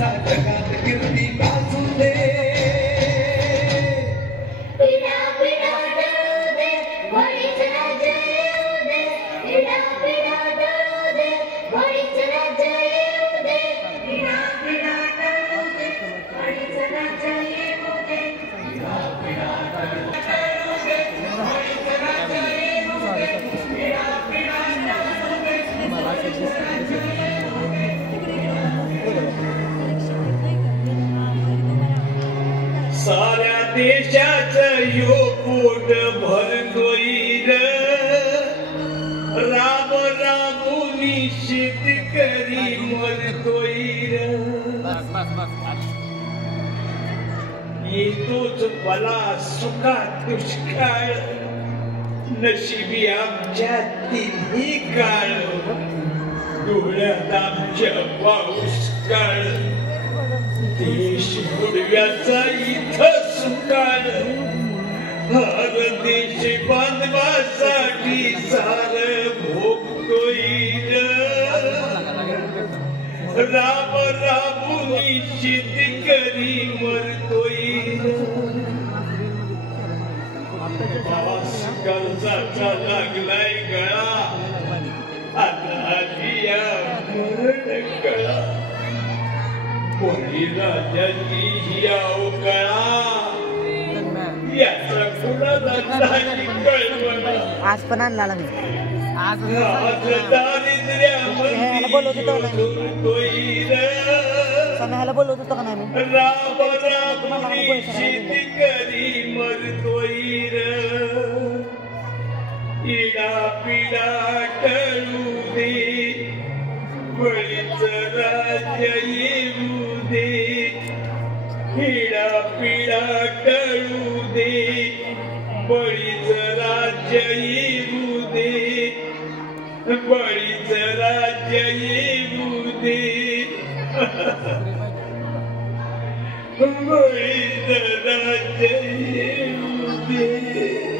तिला जगात कीर्ती गाजू दे पिढा पिढा डळू दे बळीच राज्य येऊ दे पिढा पिढा डळू दे बळीच राज्य येऊ दे पिढा पिढा डळू दे बळीच राज्य येऊ दे पिढा पिढा डळू दे बळीच राज्य येऊ दे पिढा पिढा डळू दे साऱ्या देशाचं यो पोट भरतोय र राम रामूनी शेतकरी मरतोय र येतोच मला सुखात दुष्काळ नशिबी आमच्या तिन्ही काळ डोळ्यात आमच्या पाऊस काळ देश बुडव्याचा इथं सुकाळ हर देश बांधवासाठी सार भोगतोय राम रामूनी शेतकरी मरतोय पाऊस कर्जाचा लागलाय गळा आता आलिया मरण कळा कोणी राजाची ही अवकाळा याचा कुणाला नाही कळवला आज पण आणला मी आज दारिद्र्यामध्ये ह्याला बोलवत होतो का नाही मी राम रामूनी शेतकरी मरतोय र इडा पिडा टळू दे बळीच राज्य येऊ दे पिढा पिढा टळू दे बळीच राज्य येऊ दे बळीच राज्य येऊ दे बळीच राज्य येऊ दे